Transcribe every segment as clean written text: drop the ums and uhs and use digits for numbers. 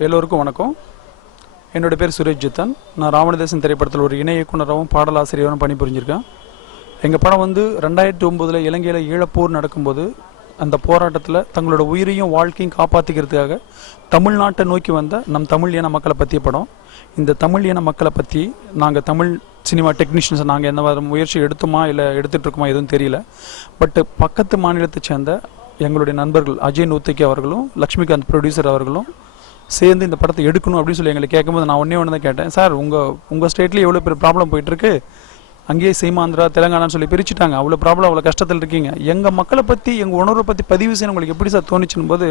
எல்லோருக்கும் வணக்கம். என்னோட பேர் சுரேஷ் ஜித்தன். நான் ராவணதேசன் திரைப்படத்தில் ஒரு இணை இயக்குனராகவும் பாடலாசிரியரும் பணிபுரிஞ்சிருக்கேன். எங்கள் படம் வந்து 2009 இலங்கையில் ஈழப்போர் நடக்கும்போது அந்த போராட்டத்தில் தங்களோட உயிரையும் வாழ்க்கையும் காப்பாற்றிக்கிறதுக்காக தமிழ்நாட்டை நோக்கி வந்த நம் தமிழ் இன மக்களை பற்றிய படம். இந்த தமிழ் இன மக்களை பற்றி நாங்கள் தமிழ் சினிமா டெக்னீஷியன்ஸ் நாங்கள் எந்த மாதிரி முயற்சி எடுத்தோமா இல்லை எடுத்துகிட்ருக்கோமா எதுவும் தெரியல. பட்டு பக்கத்து மாநிலத்தை சேர்ந்த எங்களுடைய நண்பர்கள் அஜய் நூத்திகி அவர்களும் லக்ஷ்மிகாந்த் ப்ரொடியூசர் அவர்களும் சேர்ந்து இந்த படத்தை எடுக்கணும் அப்படின்னு சொல்லி எங்களை கேட்கும்போது நான் ஒன்றே தான் கேட்டேன், சார் உங்கள் ஸ்டேட்லேயே எவ்வளோ பெரிய ப்ராப்ளம் போயிட்டுருக்கு, அங்கேயே சீமாந்திரா தெலுங்கானான்னு சொல்லி பிரிச்சுட்டாங்க, அவ்வளோ ப்ராப்ளம், அவ்வளோ கஷ்டத்தில் இருக்கீங்க, எங்கள் மக்களை பற்றி எங்கள் உணர்வை பற்றி பதிவு செய்யணும் உங்களுக்கு எப்படி சார் தோணுச்சுன்னு போது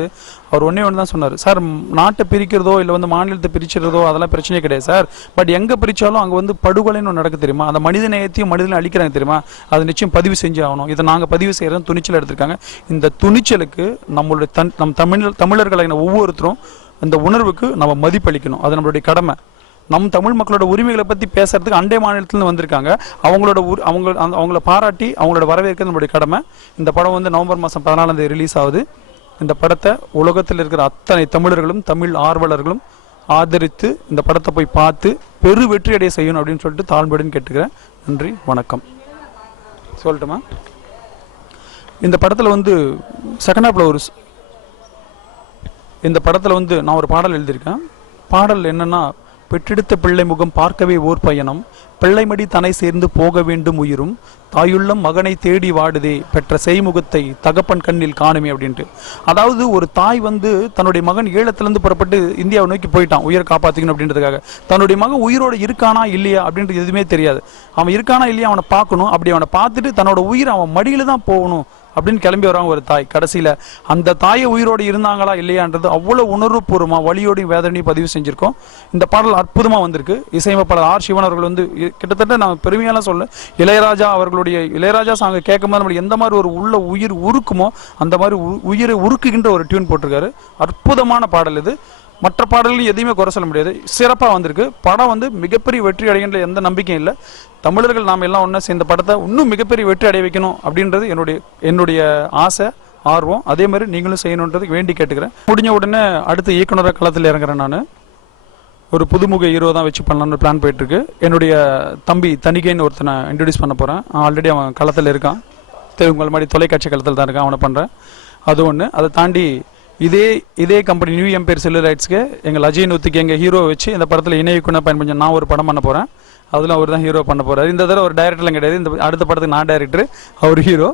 அவர் ஒன்றே தான் சொன்னார், சார் நாட்டை பிரிக்கிறதோ இல்லை மாநிலத்தை பிரிச்சுறதோ அதெல்லாம் பிரச்சனையே கிடையாது சார், பட் எங்கே பிரித்தாலும் அங்கே படுகொலைன்னு நடக்க தெரியுமா, அந்த மனித நேயத்தையும் மனிதனை அழிக்கிறாங்க தெரியுமா, அது நிச்சயம் பதிவு செஞ்சு ஆகணும், இதை நாங்கள் பதிவு செய்கிறோம் துணிச்சல் எடுத்திருக்காங்க. இந்த துணிச்சலுக்கு நம்மளுடைய நம் தமிழர்களான ஒவ்வொருத்தரும் இந்த உணர்வுக்கு நம்ம மதிப்பளிக்கணும், அது நம்மளுடைய கடமை. நம் தமிழ் மக்களோட உரிமைகளை பற்றி பேசுறதுக்கு அண்டை மாநிலத்திலிருந்து வந்திருக்காங்க, அவங்கள பாராட்டி அவங்களோட வரவேற்கிறது நம்மளுடைய கடமை. இந்த படம் நவம்பர் மாதம் 14 ரிலீஸ் ஆகுது. இந்த படத்தை உலகத்தில் இருக்கிற அத்தனை தமிழர்களும் தமிழ் ஆர்வலர்களும் ஆதரித்து இந்த படத்தை போய் பார்த்து பெரு வெற்றி அடைய செய்யணும் அப்படின்னு சொல்லிட்டு தாழ்மையுடன் கேட்டுக்கிறேன். நன்றி, வணக்கம். சொல்லட்டுமா? இந்த படத்தில் செகண்ட் ஹாஃபில் இந்த படத்தில் நான் ஒரு பாடல் எழுதியிருக்கேன். பாடல் என்னன்னா, பெற்றெடுத்த பிள்ளை முகம் பார்க்கவே ஓர் பயணம், பிள்ளைமடி தனை சேர்ந்து போக வேண்டும் உயிரும், தாயுள்ளம் மகனை தேடி வாடுதே பெற்ற செய்முகத்தை தகப்பன் கண்ணில் காணுமே அப்படின்ட்டு. அதாவது ஒரு தாய் தன்னுடைய மகன் ஈழத்திலிருந்து புறப்பட்டு இந்தியாவை நோக்கி போயிட்டான் உயிரை காப்பாற்றிக்கணும் அப்படின்றதுக்காக. தன்னுடைய மகன் உயிரோடு இருக்கானா இல்லையா அப்படின்றது எதுவுமே தெரியாது. அவன் இருக்கானா இல்லையா அவனை பார்க்கணும், அப்படி அவனை பார்த்துட்டு தன்னோட உயிர் அவன் மடியில தான் போகணும் அப்படின்னு கிளம்பி வராங்க ஒரு தாய். கடைசியில் அந்த தாயை உயிரோடு இருந்தாங்களா இல்லையான்றது அவ்வளோ உணர்வுபூர்வமாக வலியோடையும் வேதனையும் பதிவு செஞ்சுருக்கோம். இந்த பாடல் அற்புதமாக வந்திருக்கு. இசையமைப்பாளர் ஆர் சிவன் அவர்கள் கிட்டத்தட்ட நான் பெருமையாலாம் சொல்ல, இளையராஜா சாங்கை கேட்கும்போது நம்மளுக்கு எந்த மாதிரி ஒரு உயிர் உருக்குமோ அந்த மாதிரி உயிரை உருக்குகின்ற ஒரு டியூன் போட்டிருக்காரு. அற்புதமான பாடல் இது. மற்ற பாடல்கள் எதையுமே குறை சொல்ல முடியாது, சிறப்பாக வந்திருக்கு. படம் மிகப்பெரிய வெற்றி அடைகின்ற எந்த நம்பிக்கையும் இல்லை. தமிழர்கள் நாம் எல்லாம் ஒன்றா சேர்ந்த படத்தை இன்னும் மிகப்பெரிய வெற்றி அடைய வைக்கணும் அப்படின்றது என்னுடைய ஆசை, ஆர்வம். அதே மாதிரி நீங்களும் செய்யணுன்றதுக்கு வேண்டி கேட்டுக்கிறேன். முடிஞ்ச உடனே அடுத்த இயக்குனராக களத்தில் இறங்குறேன். நான் ஒரு புதுமுக ஹீரோ தான் வச்சு பண்ணலான்னு பிளான் போயிட்டுருக்கு. என்னுடைய தம்பி தனிகைன்னு ஒருத்தனை இன்ட்ரடியூஸ் பண்ண போகிறேன். ஆல்ரெடி அவன் களத்தில் இருக்கான், உங்களை மாதிரி தொலைக்காட்சி களத்தில் தான் இருக்கான், அவனை பண்ணுறேன். அது ஒன்று. அதை தாண்டி இதே கம்பெனி நியூ எம்பையர் செல்லுலைட்ஸ்க்கு எங்கள் அஜய் நூத்திக்கு எங்கள் ஹீரோ வச்சு இந்த படத்தில் இணை இயக்குனர் பயன்படுத்தி நான் ஒரு படம் பண்ண போகிறேன். அதில் அவர் தான் ஹீரோ பண்ண போகிறார். இந்த தடவை ஒரு டைரக்டர்லாம் கிடையாது, இந்த அடுத்த படத்துக்கு நான் டைரக்டர், அவர் ஹீரோ.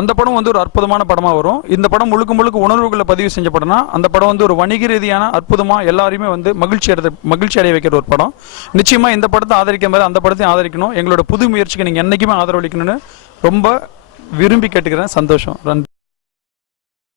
அந்த படம் ஒரு அற்புதமான படமாக வரும். இந்த படம் முழுக்க உணர்வுகளை பதிவு செஞ்ச படம்னா அந்த படம் ஒரு வணிக ரீதியான அற்புதமாக எல்லாரையுமே மகிழ்ச்சி அடைய வைக்கிற ஒரு படம். நிச்சயமாக இந்த படத்தை ஆதரிக்க மாதிரி அந்த படத்தையும் ஆதரிக்கணும். எங்களோட புது முயற்சிக்கு நீங்கள் என்றைக்குமே ஆதரவளிக்கணும்னு ரொம்ப விரும்பி கேட்டுக்கிறேன். சந்தோஷம்.